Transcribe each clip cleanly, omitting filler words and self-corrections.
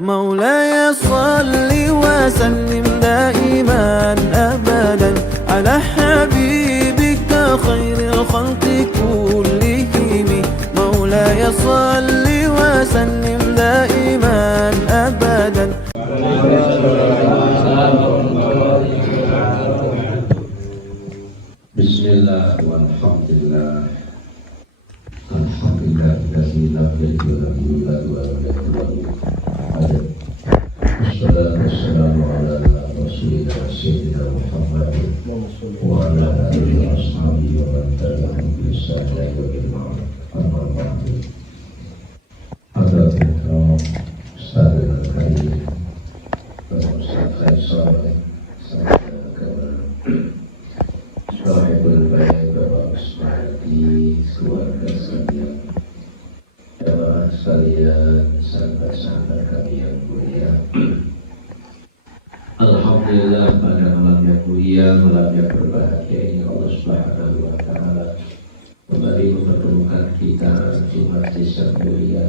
مولاي صل وسلم دائما أبدا على حبيبك خير الخلق كلهم. مولاي صل وسلم دائما أبدا. بسم الله والحمد لله. الحمد لله الذي لم يلد ولم يولد ولم يكن له ولد. والصلاة والسلام على رسولنا سيدنا محمد وعلى آله وأصحابه ومن تبعهم بإحسان إلى يوم الدين. أما بعد. حضرات الكرام، أستاذنا الكريم Ustaz Faisal, Sohibul Baik Bapak Ismaili, keluarga sekalian, jamaah sekalian, sahabat-sahabat kami yang mulia. Alhamdulillah pada malam yang mulia, malam yang berbahagia ini Allah Subhanahu wa Ta'ala kembali mempertemukan kita di majlis yang mulia,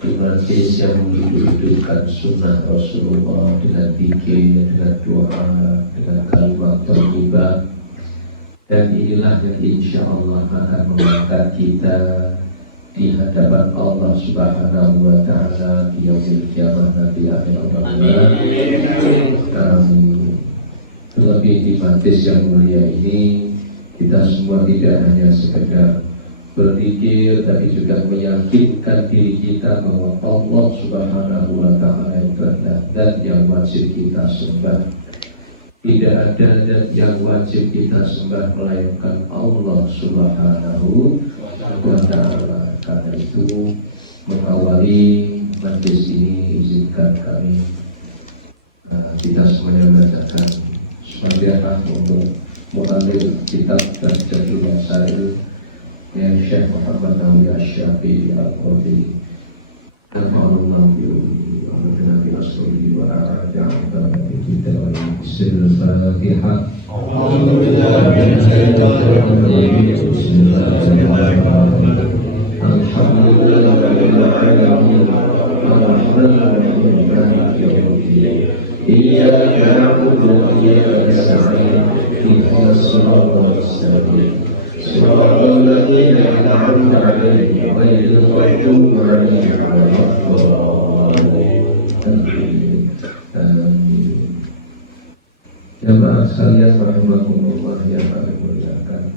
di majlis yang mendudukan sunnah Rasulullah dengan zikir, dengan doa, dengan kalimat thayyibah. Dan inilah yang insya Allah akan mengangkat kita di hadapan Allah Subhanahu wa Ta'ala di yaumil qiyamah nanti akhir Allah. Kami terlebih di majlis yang mulia ini, kita semua tidak hanya sekedar berpikir, tapi juga meyakinkan diri kita bahwa Allah Subhanahu wa Ta'ala itu adalah zat yang wajib kita sembah. Tidak ada zat yang wajib kita sembah melainkan Allah Subhanahu wa Ta'ala. Karena itu mengawali majlis ini, izinkan kami kita semuanya membacakan Fatihah untuk mu'allim kitab Tajul Masail yang Syekh Muhammad Nawawi Asy-Syafi'i Al-Qadhi dan ma'lumah bi'ulmi wa nabi asuli wa a'ada'adha kita wa yusil Fatihah. Bismillahirrahmanirrahim. Alhamdulillahirrahmanirrahim. Ar-Rahmanirrahim. Maliki yaumiddin. Iyyaka na'budu wa iyyaka nasta'in. Ihdinas siratal mustaqim. صراط الذين أنعمت عليهم غير المغضوب عليهم ولا الضالين. Jamaah sekalian rahimakumullah yang kami muliakan.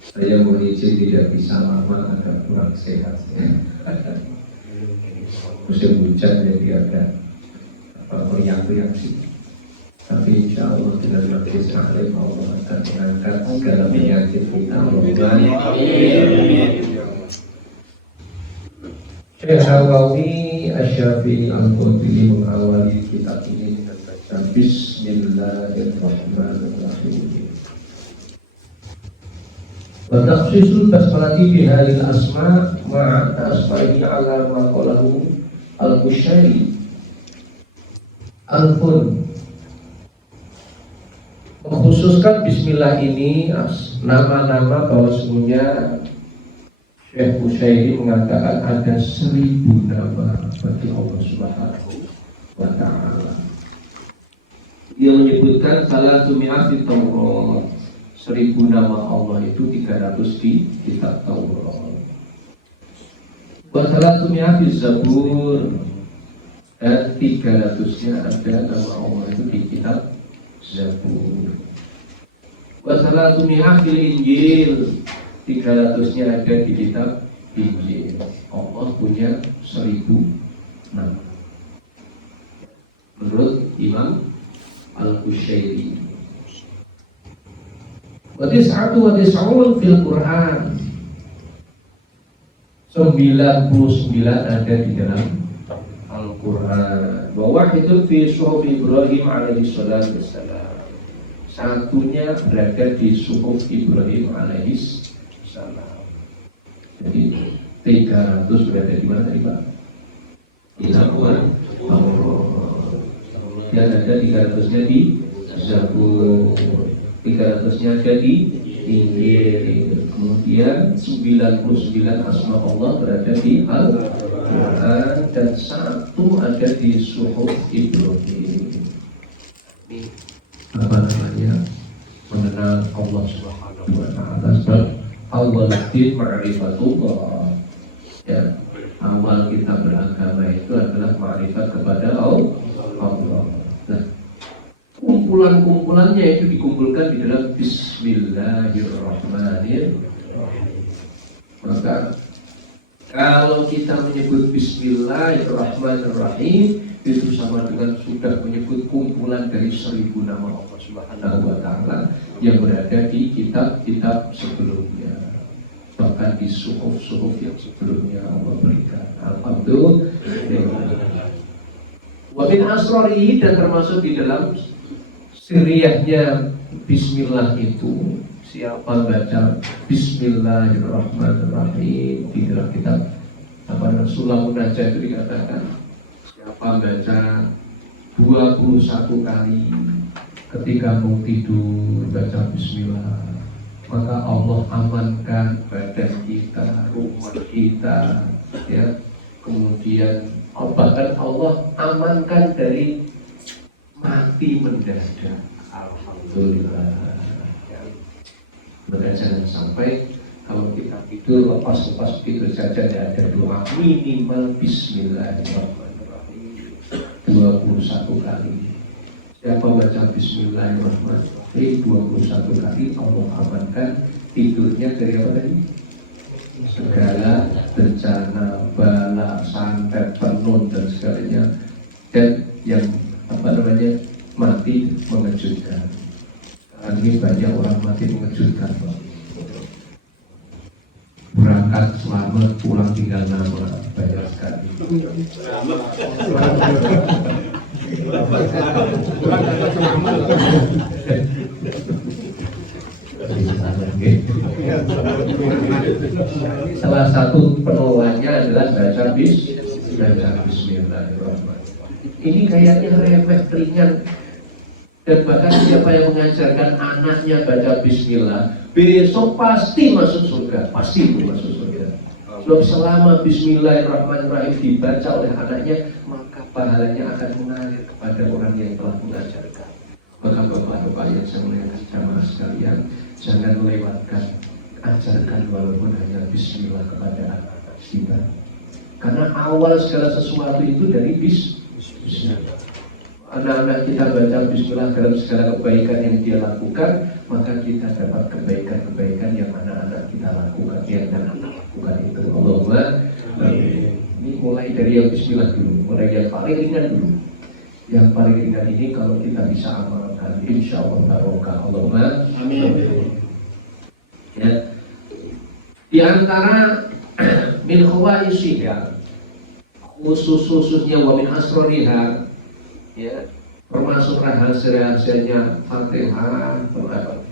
Saya mohon izin tidak bisa lama, agak kurang sehat. Musim hujan jadi agak meriang-riang sih. Tapi insya Allah dengan majlis taklim Allah akan mengangkat segala penyakit kita. Syekh Nawawi Asy-Syafi'i Al-Qadhi mengawali kitab ini dengan baca Bismillahirrahmanirrahim. Wa takhsisul basmalati bihadil asma' ma'a asma'i ala ma qalahu Al-Qushairi Al-Fun. Mengkhususkan bismillah ini nama-nama bahwa semuanya Syekh Qushairi mengatakan ada 1000 nama bagi Allah Subhanahu wa Ta'ala. Dia menyebutkan salah sumi'ati Taurat, 1000 nama Allah itu 300 di kitab Taurat. Wa salah sumi'ati Zabur, dan 300-nya ada nama Allah itu di kitab Zabur. Wa salatu mi'atil Injil, 300-nya ada di kitab Injil. Allah punya 1000 nama menurut Imam Al-Qushairi. Wa tis'atu wa tis'un fil Quran, 99 ada di dalam Al-Quran. Wa wahidun fi suhuf Ibrahim alaihi salatu wassalam, satunya berada di suhuf Ibrahim alaihi salam. Jadi 300 berada di mana tadi Pak? Di Zabur. Dan ada 300-nya di Zabur, 300-nya ada di Injil. Kemudian 99 asma Allah berada di Al-Quran dan 1 ada di Suhuf Ibrahim. Ini apa namanya? Mengenal Allah Subhanahu wa Ta'ala. Sebab awal din ma'rifatullah. Ya, awal kita beragama itu adalah ma'rifat kepada Allah. Nah, kumpulan-kumpulannya itu dikumpulkan di dalam Bismillahirrahmanirrahim. Maka kalau kita menyebut Bismillahirrahmanirrahim, itu sama dengan sudah menyebut kumpulan dari 1000 nama Allah Subhanahu wa Ta'ala yang berada di kitab-kitab sebelumnya, bahkan di suhuf-suhuf yang sebelumnya Allah berikan. Alhamdulillah. Wa min asrarihi, dan termasuk di dalam siriyahnya Bismillah itu, siapa baca Bismillahirrahmanirrahim di dalam kitab Sulamun Najah itu dikatakan, siapa baca 21 kali ketika mau tidur baca Bismillah, maka Allah amankan badan kita, rumah kita, ya. Kemudian bahkan Allah amankan dari mati mendadak. Alhamdulillah. Maka jangan sampai kalau kita tidur lepas-lepas tidur saja tidak ada doa minimal Bismillahirrahmanirrahim 21 kali. Siapa baca Bismillahirrahmanirrahim 21 kali, Allah amankan tidurnya dari apa tadi? Segala bencana, bala, santet, penun dan segalanya. Dan yang mati mengejutkan. Sekarang ini banyak orang mati mengejutkan, Pak. Berangkat selamat, pulang tinggal nama, banyak sekali. Salah satu penolaknya adalah baca Bismillahirrahmanirrahim. Ini kayaknya remeh, ringan. Dan bahkan siapa yang mengajarkan anaknya baca Bismillah, besok pasti masuk surga, pasti masuk surga. Sebab selama Bismillahirrahmanirrahim dibaca oleh anaknya, maka pahalanya akan mengalir kepada orang yang telah mengajarkan. Maka bapak-bapak yang saya muliakan jamaah sekalian, jangan melewatkan, ajarkan walaupun hanya Bismillah kepada anak-anak kita. Karena awal segala sesuatu itu dari Bismillah. Anak-anak kita baca Bismillah dalam segala kebaikan yang dia lakukan, maka kita dapat kebaikan-kebaikan yang anak-anak kita lakukan, yang anak-anak lakukan itu. Allahumma ini mulai dari yang Bismillah dulu, mulai yang paling ringan dulu. Yang paling ringan ini kalau kita bisa amalkan, insya Allah barokah. Allahumma amin. Ya. Di antara min khawaisiha, khusus-khususnya wa min asrariha, ya, termasuk rahasia-rahasianya Fatihah,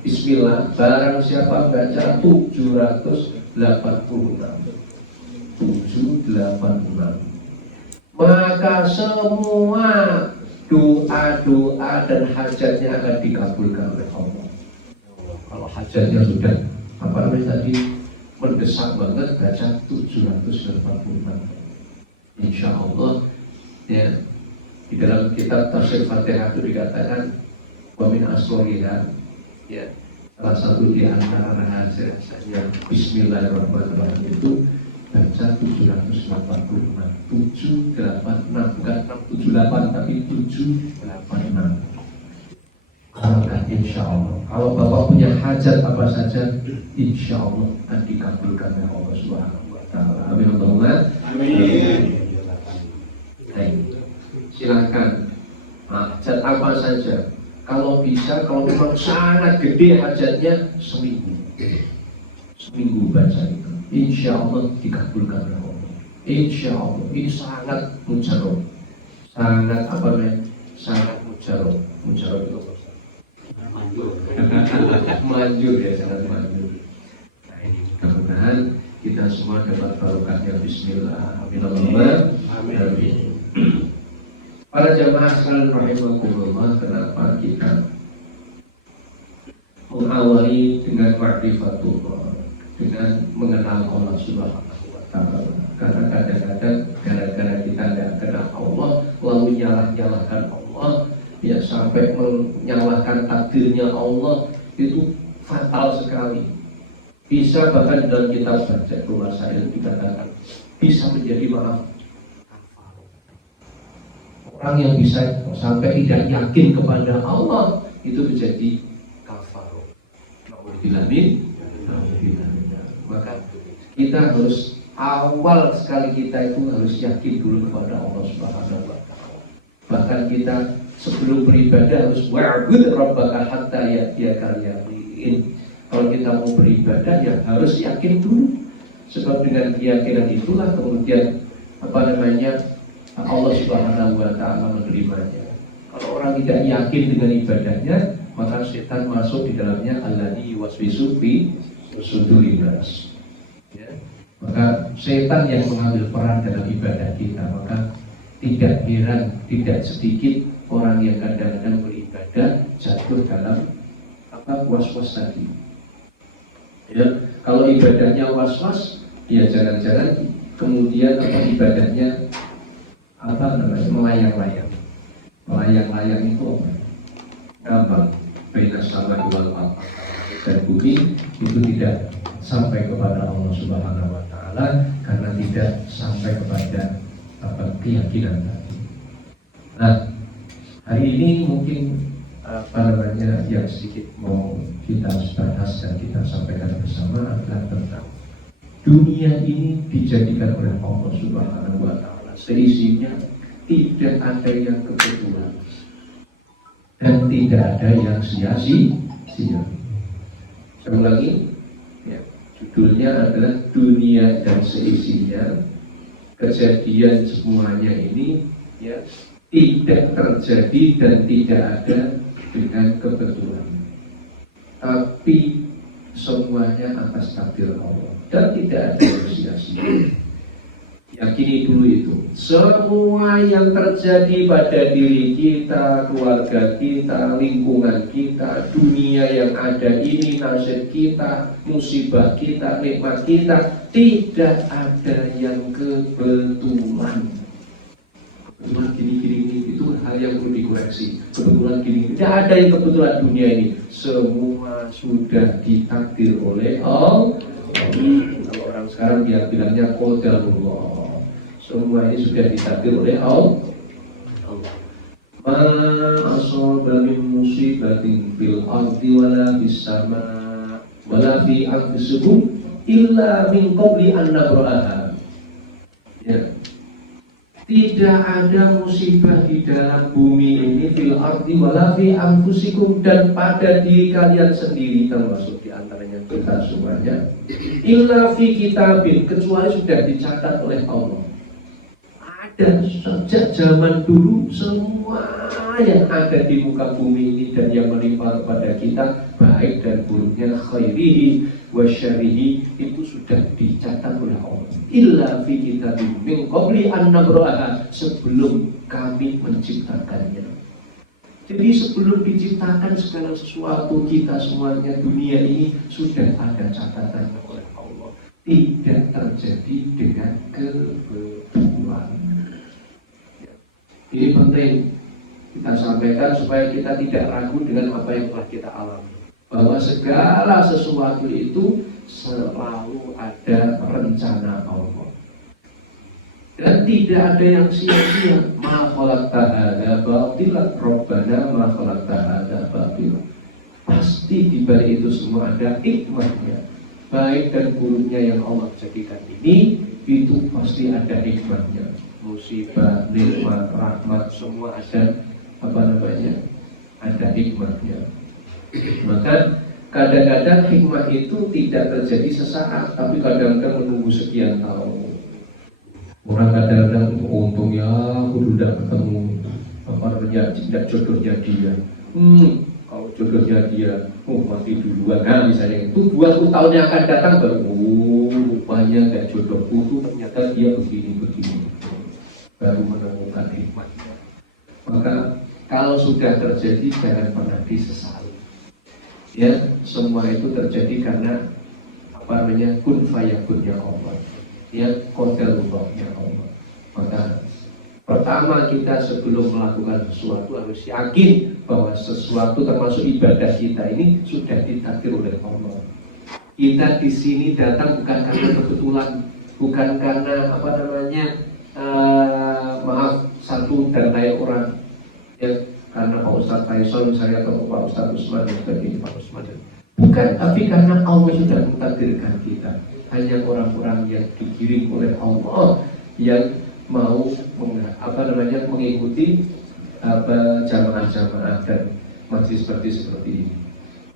Bismillah, barang siapa baca 786, maka semua doa-doa dan hajatnya akan dikabulkan oleh Allah. Kalau hajatnya sudah tadi mendesak banget, baca 786, insya Allah, ya. Di dalam kitab Tafsir Fatihah itu dikatakan wa min asrariha, ya, salah satu di antara rahasia-rahasianya Bismillahirrahmanirrahim itu baca 786, 786, bukan 678 tapi 786. Maka insya Allah, kalau Bapak punya hajat apa saja, insya Allah akan dikabulkan oleh Allah Subhanahu wa Ta'ala. Amin. Amin. Silakan hajat apa saja. Kalau bisa, kalau memang sangat gede hajatnya, seminggu baca itu, insya Allah dikabulkan oleh Allah. Insya Allah ini sangat mujarab, sangat sangat mujarab. Mujarab itu manjur ya, sangat manjur. Nah ini mudah-mudahan kita semua dapat barokahnya Bismillah. Amin. Para jamaah sekalian rahimakumullah, kenapa kita mengawali dengan ma'rifatullah, dengan mengenal Allah Subhanahu wa Ta'ala. Karena kadang-kadang gara-gara kita tidak kenal Allah, lalu nyalahkan Allah, ya sampai menyalahkan takdirnya Allah, itu fatal sekali. Bisa bahkan dalam kitab baca Masail dikatakan bisa menjadi maaf. Orang yang bisa sampai tidak yakin kepada Allah itu menjadi kafaro. Maka kita harus awal sekali kita itu harus yakin dulu kepada Allah Subhanahu wa Ta'ala. Bahkan kita sebelum beribadah harus wa'bud rabbaka hatta ya'tiyakal yaqin. Kalau kita mau beribadah ya harus yakin dulu. Sebab dengan keyakinan itulah kemudian Allah Subhanahu wa Ta'ala menerimanya. Kalau orang tidak yakin dengan ibadahnya, maka setan masuk di dalamnya alladzi yuwaswisu fi sudurin nas. Ya. Maka setan yang mengambil peran dalam ibadah kita, maka tidak heran, tidak sedikit orang yang kadang-kadang beribadah jatuh dalam was-was tadi. Ya, kalau ibadahnya was-was, ya jangan-jangan kemudian ibadahnya melayang-layang. Melayang-layang itu gampang. Baina sama wal ardh dan bumi itu tidak sampai kepada Allah Subhanahu wa Ta'ala karena tidak sampai kepada keyakinan tadi. Nah, hari ini mungkin yang sedikit mau kita bahas dan kita sampaikan bersama adalah tentang dunia ini dijadikan oleh Allah Subhanahu wa Ta'ala seisinya, tidak ada yang kebetulan dan tidak ada yang sia-sia. Saya ulangi, ya, judulnya adalah dunia dan seisinya, kejadian semuanya ini ya tidak terjadi dan tidak ada dengan kebetulan, tapi semuanya atas takdir Allah dan tidak ada yang sia-sia. Yakini dulu itu, semua yang terjadi pada diri kita, keluarga kita, lingkungan kita, dunia yang ada ini, nasib kita, musibah kita, nikmat kita, tidak ada yang kebetulan. Kebetulan gini, itu hal yang perlu dikoreksi. Kebetulan gini, tidak ada yang kebetulan dunia ini. Semua sudah ditakdir oleh Allah. Kalau orang sekarang dia bilangnya qadarullah. Semua ini sudah ditakdir oleh Allah. Ma asaba min musibatin fil ardi wala fis sama wala fi anfusikum illa min qabli an nabraha. Ya. Tidak ada musibah di dalam bumi ini fil ardi wala fi anfusikum, dan pada diri kalian sendiri termasuk di antaranya kita semuanya, illa fi kitabin, kecuali sudah dicatat oleh Allah. Dan sejak zaman dulu semua yang ada di muka bumi ini dan yang menimpa kepada kita, baik dan buruknya, khairihi wa syarrihi, itu sudah dicatat oleh Allah. Illa fi kitabim min qabli an nabraha, sebelum kami menciptakannya. Jadi sebelum diciptakan segala sesuatu, kita semuanya, dunia ini sudah ada catatan oleh Allah. Tidak terjadi dengan kebetulan. Ini penting kita sampaikan supaya kita tidak ragu dengan apa yang telah kita alami, bahwa segala sesuatu itu selalu ada rencana Allah dan tidak ada yang sia-sia. Ma khalaqta hadza batila rabbana ma khalaqta hadza batila. Pasti di balik itu semua ada hikmahnya. Baik dan buruknya yang Allah jadikan ini, itu pasti ada hikmahnya. Musibah, nikmat, rahmat, semua ada ada hikmahnya. Maka kadang-kadang hikmah itu tidak terjadi sesaat, tapi kadang-kadang menunggu sekian tahun. Orang kadang-kadang untungnya aku sudah ketemu tidak jodohnya dia. Kalau jodohnya dia mati duluan, nah misalnya itu 20 tahun yang akan datang baru rupanya gak jodohku itu ternyata dia begini, baru menemukan hikmahnya. Maka kalau sudah terjadi jangan pernah disesali. Ya, semua itu terjadi karena apa namanya, kun fayakunnya Allah. Ya, qadarullah ya Allah. Maka pertama kita sebelum melakukan sesuatu harus yakin bahwa sesuatu termasuk ibadah kita ini sudah ditakdir oleh Allah. Kita di sini datang bukan karena kebetulan, bukan karena apa namanya maaf satu dan lain orang, ya karena Pak Ustadz Faisal saya atau Pak Ustadz Usman dan sebagainya, Pak Usman, bukan, tapi karena Allah sudah mentakdirkan kita. Hanya orang-orang yang digiring oleh Allah yang mau mengikuti jamaah-jamaah dan majlis seperti ini.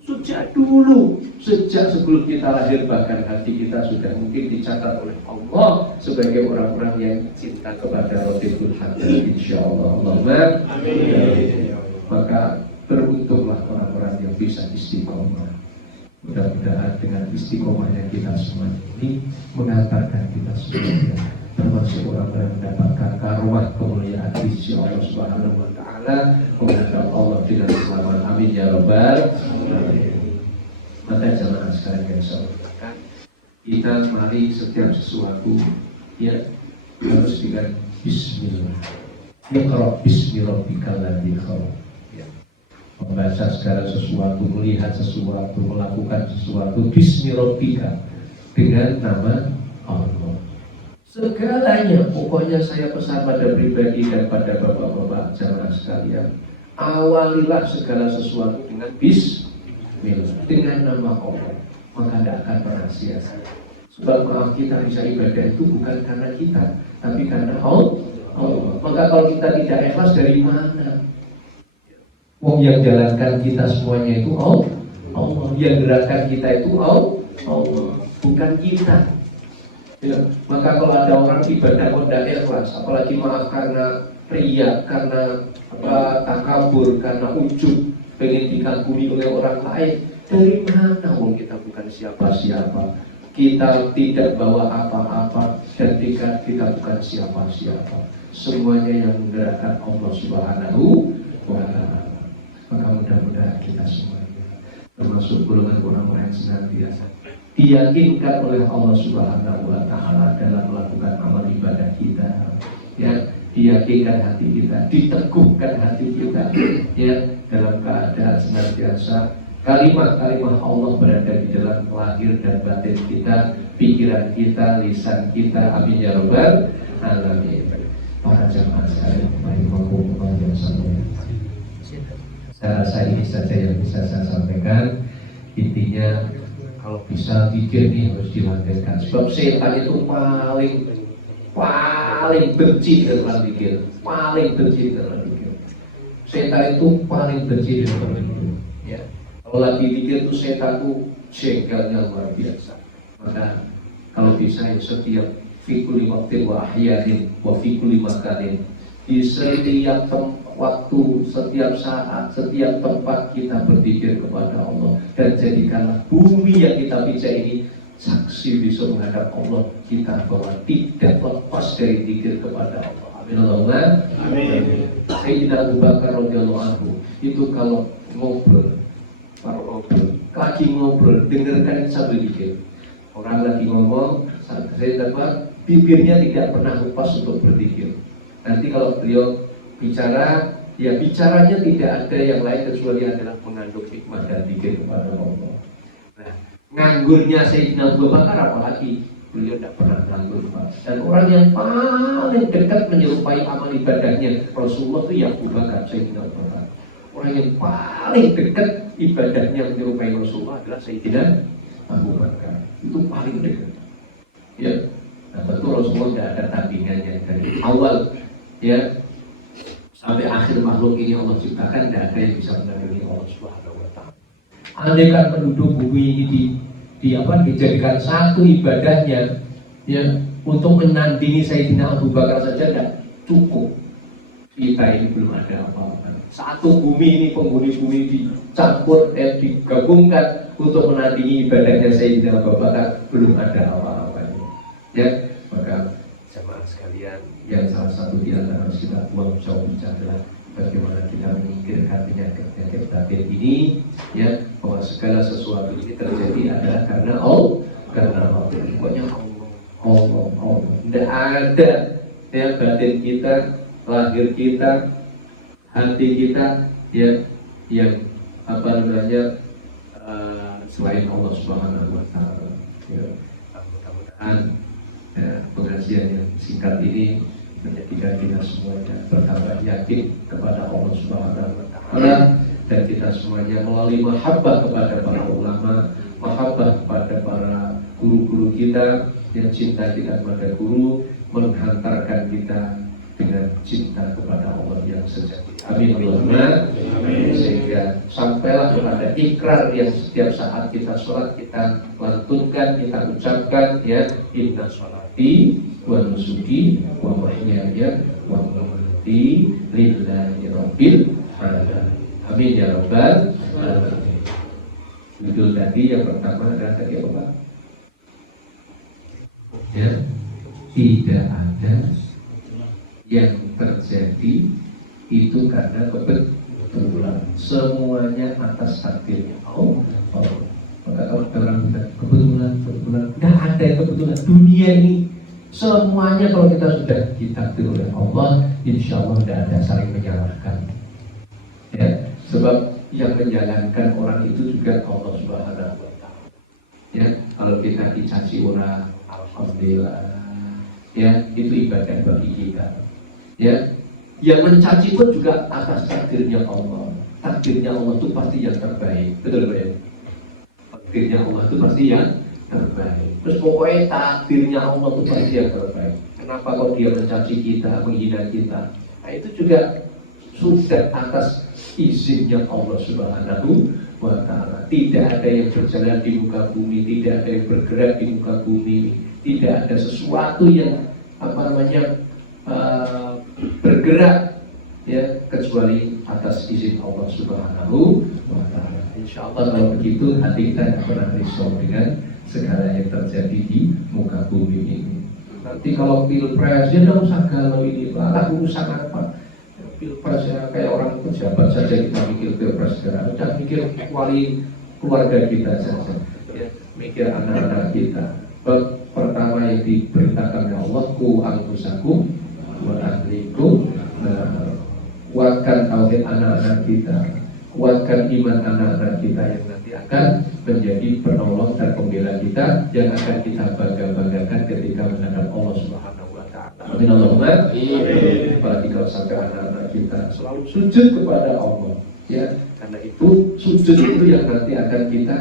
Sejak dulu, sejak sebelum kita lahir, bahkan hati kita sudah mungkin dicatat oleh Allah sebagai orang-orang yang cinta kepada Rabbul Hakim, insyaallah. Allahumma amin. Maka beruntunglah orang-orang yang bisa istiqomah. Mudah-mudahan dengan istiqomahnya kita semua ini mengantarkan kita semua termasuk orang-orang yang mendapatkan karomah kemuliaan di sisi Allah Subhanahu wa taala, menghadap Allah dengan selamat. Amin ya rabbal alamin. Maka jamaah sekalian yang saya katakan, kita mari setiap sesuatu ya harus dengan bismillah. Iqra bismi rabbikal ladzi khalaq. Membaca segala sesuatu, melihat sesuatu, melakukan sesuatu bismi rabbika, dengan nama Allah. Segalanya, pokoknya saya pesan pada pribadi dan pada bapak-bapak jamaah sekalian, awalilah segala sesuatu dengan bismillah, dengan nama Allah, maka tidak akan pernah sia-sia. Sebab maaf, kita bisa ibadah itu bukan karena kita, tapi karena Allah. Maka kalau kita tidak ikhlas, dari mana? Wong yang jalankan kita semuanya itu Allah. Yang gerakan kita itu Allah, bukan kita. Ya, maka kalau ada orang ibadah kok tidak ikhlas, apalagi maaf karena riya, karena takabur, karena ujub, pengen dikagumi oleh orang lain, dari mana wong kita bukan siapa-siapa, kita tidak bawa apa-apa, dan kita bukan siapa-siapa, semuanya yang menggerakkan Allah Subhanahu wa ta'ala. Maka mudah-mudahan kita semuanya termasuk golongan orang-orang yang senantiasa diyakinkan oleh Allah Subhanahu wa ta'ala dalam melakukan amal ibadah kita, ya, diyakinkan hati kita, diteguhkan hati kita, ya, dalam keadaan senantiasa kalimat-kalimat Allah berada di dalam lahir dan batin kita, pikiran kita, lisan kita. Amin ya rabbal alamin. Para jamaah sekalian, mari mengumpulkan yang sampai. Saya rasa ini saja yang bisa saya sampaikan. Intinya kalau bisa zikir ini harus dilanjutkan. Sebab setan itu paling benci dengan zikir, paling benci dengan zikir. Setan itu paling benci dengan zikir. Ya. Kalau lagi zikir itu setan itu jengkelnya luar biasa. Maka kalau bisa ya setiap fikuli waktu wa ahyanin wa fikuli makanin, di setiap waktu, setiap saat, setiap tempat kita berzikir kepada Allah, dan jadikanlah bumi yang kita pijak ini saksi bisa menghadap Allah kita bahwa tidak lepas dari zikir kepada Allah. Amin Allahumma amin. Sayyidina Abu Bakar radhiyallahu anhu itu kalau ngobrol, lagi ngobrol, dengarkan sambil zikir. Orang lagi ngomong, saya dapat bibirnya tidak pernah lepas untuk berzikir. Nanti kalau beliau bicara, ya bicaranya tidak ada yang lain kecuali adalah mengandung hikmah dan zikir kepada Allah. Nah, nganggurnya Sayyidina Abu Bakar apalagi, beliau tidak pernah nganggur, Pak. Dan orang yang paling dekat menyerupai amal ibadahnya Rasulullah itu ya Abu Bakar, Sayyidina Abu Bakar. Orang yang paling dekat ibadahnya menyerupai Rasulullah adalah Sayyidina Abu Bakar. Itu paling dekat. Ya, nah, tentu Rasulullah tidak ada tandingannya dari awal, ya, sampai akhir makhluk ini Allah ciptakan, tidak ada yang bisa menandingi Allah Subhanahu wa ta'ala. Andai kan penduduk bumi ini dijadikan satu ibadahnya, ya, untuk menandingi Sayyidina Abu Bakar saja tidak cukup. Kita ini belum ada apa-apa. Satu bumi ini, penghuni bumi dicampur, digabungkan untuk menandingi ibadahnya Sayyidina Abu Bakar, belum ada apa-apa. Ya, maka jamaah sekalian, yang salah satu di antara harus kita buang jauh adalah bagaimana kita memikirkan penyakit-penyakit batin ini, ya, bahwa segala sesuatu ini terjadi adalah karena Allah, pokoknya Allah. Tidak ada ya batin kita, lahir kita, hati kita, ya, yang selain Allah Subhanahu wa Ta'ala. Ya, mudah-mudahan ya, pengajian yang singkat ini menjadikan kita semuanya bertambah yakin kepada Allah Subhanahu wa Ta'ala, dan kita semuanya melalui mahabbah kepada para ulama, mahabbah kepada para guru-guru kita, yang cinta kita kepada guru menghantarkan kita dengan cinta kepada Allah yang sejati. Amin. Sehingga sampailah kepada ikrar yang setiap saat kita sholat kita lantunkan, kita ucapkan, ya, inna sholati wa nusuki wa mahyaya wa mamati lillahi rabbil alamin. Amin ya rabbal alamin. Judul tadi yang pertama adalah tadi apa? Ya, tidak ada yang terjadi itu karena kebetulan, semuanya atas takdirnya Allah. Maka kalau orang bilang kebetulan, tidak ada yang kebetulan. Dunia ini semuanya kalau kita sudah ditakdir oleh Allah, insya Allah tidak ada saling menyalahkan. Ya, sebab yang menjalankan orang itu juga Allah Subhanahu wa Ta'ala. Ya, kalau kita dicaci orang, alhamdulillah, ya, itu ibadah bagi kita. Ya, yang mencaci pun juga atas takdirnya Allah. Takdirnya Allah itu pasti yang terbaik, betul ya? Takdirnya Allah itu pasti yang terbaik. Terus pokoknya takdirnya Allah itu pasti yang terbaik. Kenapa kok dia mencaci kita, menghina kita? Nah, itu juga sudah atas izinnya Allah Subhanahu wa Ta'ala. Tidak ada yang berjalan di muka bumi, tidak ada yang bergerak di muka bumi, tidak ada sesuatu yang bergerak, ya, kecuali atas izin Allah Subhanahu wa Ta'ala. Insya Allah kalau begitu hati kita tidak pernah risau dengan segala yang terjadi di muka bumi ini. Nanti kalau pilpres, ya tidak usah galau ini, lah urusan apa? Pilpres ya kayak orang pejabat saja kita mikir pilpres segera, udah mikir wali keluarga kita saja, ya, mikir anak-anak kita. Pertama yang diperintahkan oleh Allah, ku anfusakum wa ahlikum, kuatkan tauhid anak-anak kita, kuatkan iman anak-anak kita yang nanti akan menjadi penolong dan pembela kita, yang akan kita bangga-banggakan ketika menghadap Allah Subhanahu wa Ta'ala. Amin Allahumma. Apalagi kalau sampai anak-anak kita selalu sujud kepada Allah, ya, karena itu sujud itu yang nanti akan kita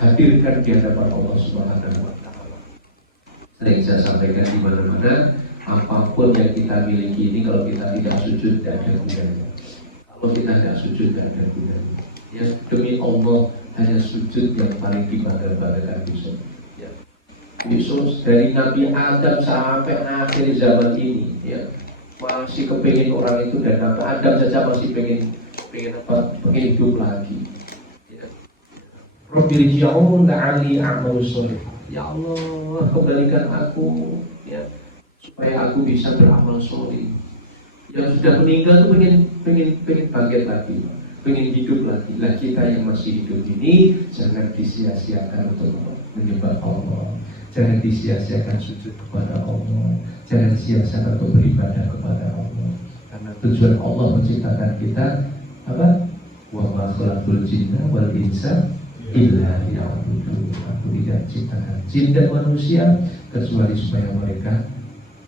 hadirkan di hadapan Allah Subhanahu wa Ta'ala. Sering saya sampaikan di mana-mana, apapun yang kita miliki ini kalau kita tidak sujud tidak ada gunanya. Kalau kita tidak sujud tidak ada gunanya. Ya, demi Allah hanya sujud yang paling dibangga-banggakan besok. Ya. Besok dari Nabi Adam sampai akhir zaman ini, ya, masih kepingin orang itu, dan Nabi Adam saja masih pengen hidup lagi. Ya. Rabbil ji'un la'ali a'malu sholih. Ya Allah, kembalikan aku, ya, supaya aku bisa beramal soleh. Yang sudah meninggal tuh pengen bangkit lagi, pengen hidup lagi. Lah kita yang masih hidup ini jangan disia-siakan untuk menyembah Allah, jangan disia-siakan sujud kepada Allah, jangan sia-siakan untuk beribadah kepada Allah. Karena tujuan Allah menciptakan kita apa? Wa ma khalaqtul jinna wal insa illa liya'budun. Aku tidak ciptakan jin dan manusia kecuali supaya mereka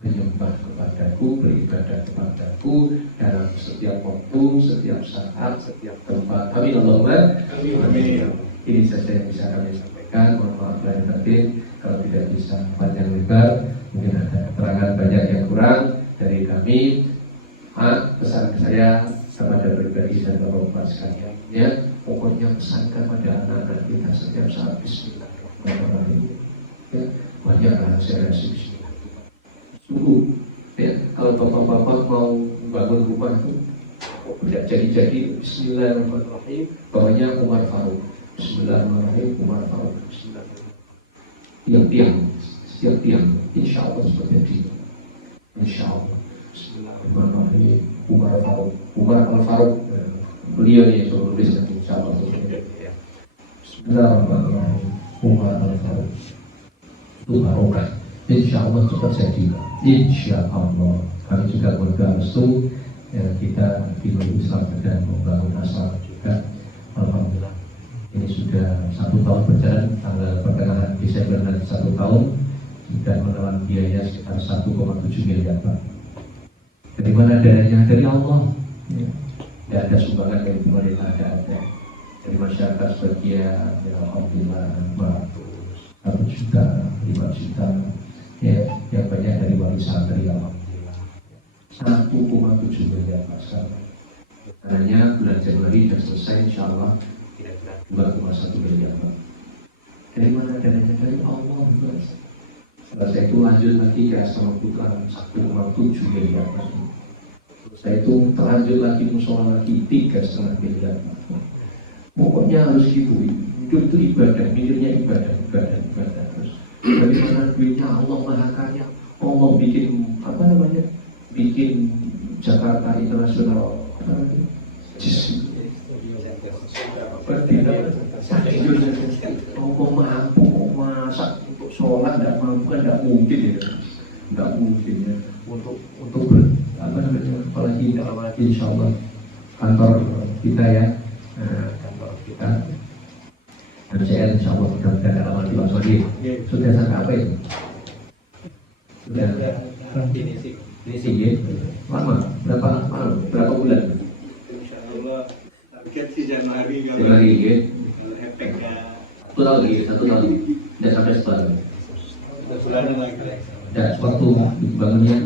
menyembah kepadaku, beribadah kepadaku dalam setiap waktu, setiap saat, setiap tempat. Amin Allahumma. Amin. Ini saja yang bisa kami sampaikan. Mohon maaf lahir batin kalau tidak bisa panjang lebar. Mungkin ada keterangan banyak yang kurang dari kami. Pesan saya kepada pribadi dan bapak-bapak sekalian, ya, pokoknya pesankan pada anak-anak kita setiap saat Bismillahirrahmanirrahim. Ya, banyak rahasia-rahasia Bismillah. Sungguh, ya, kalau bapak-bapak mau bangun rumah itu tidak jadi-jadi Bismillahirrahmanirrahim, bawahnya Umar Faruk. Bismillahirrahmanirrahim, Umar Faruk. Bismillahirrahmanirrahim. Setiap tiang, insya Allah seperti itu. Insya Allah. Bismillahirrahmanirrahim. Umar Al-Faruq. Beliau nih yang nulis nanti insyaallah. Bismillahirrahmanirrahim. Umar Al-Faruq itu barokah, insyaallah cepat jadi. Insyaallah kami juga berdoa restu ya, kita di Islam dan membangun asal juga. Alhamdulillah ini sudah 1 tahun berjalan, tanggal pertengahan Desember nanti 1 tahun sudah menelan biaya sekitar 1,7 miliar Pak. Dari mana dananya? Dari Allah ya. Tidak ada sumbangan dari pemerintah, ada dari masyarakat sebagian ya, alhamdulillah 1 juta, 5 juta ya, yang banyak dari wali santri alhamdulillah 1,7 miliar Pak sekarang. Karena bulan Januari sudah selesai insyaallah kira-kira 2,1 miliar Pak. Dari mana dananya? Dari Allah. Setelah itu lanjut lagi ke asrama putra 1,7 miliar Pak. Setelah itu terlanjut lagi musola lagi 3,5 miliar Pak. Pokoknya harus gitu. Hidup itu ibadah, mikirnya ibadah terus. Dari mana duitnya? Allah Maha Kaya. Allah bikin bikin Jakarta Internasional Allah mampu masak untuk sholat, tidak mampu kan tidak mungkin ya. Untuk apalagi insyaallah kantor kita ya, kantor kita MCL insyaallah mudah-mudahan dalam hati Pak Sodi sudah sampai apa itu? Sudah finishing ya? Lama? Berapa bulan? Insyaallah target di Januari ya? 1 tahun lagi, 1 tahun dan sampai setelah bulanan lagi. dan waktu bangunnya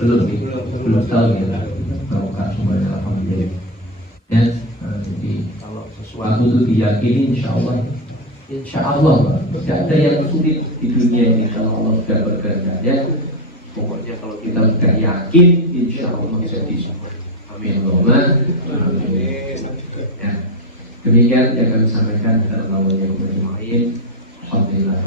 belum tahun ya, barokah semuanya alhamdulillah ya. Jadi kalau sesuatu itu diyakini insyaallah tidak ada yang sulit di dunia ini kalau Allah sudah berkehendak ya. Pokoknya kalau kita sudah yakin insyaallah jadi semua. Amin Allahumma amin. Ya. Demikian yang kami sampaikan dalam awal yang berjemaah. Alhamdulillah.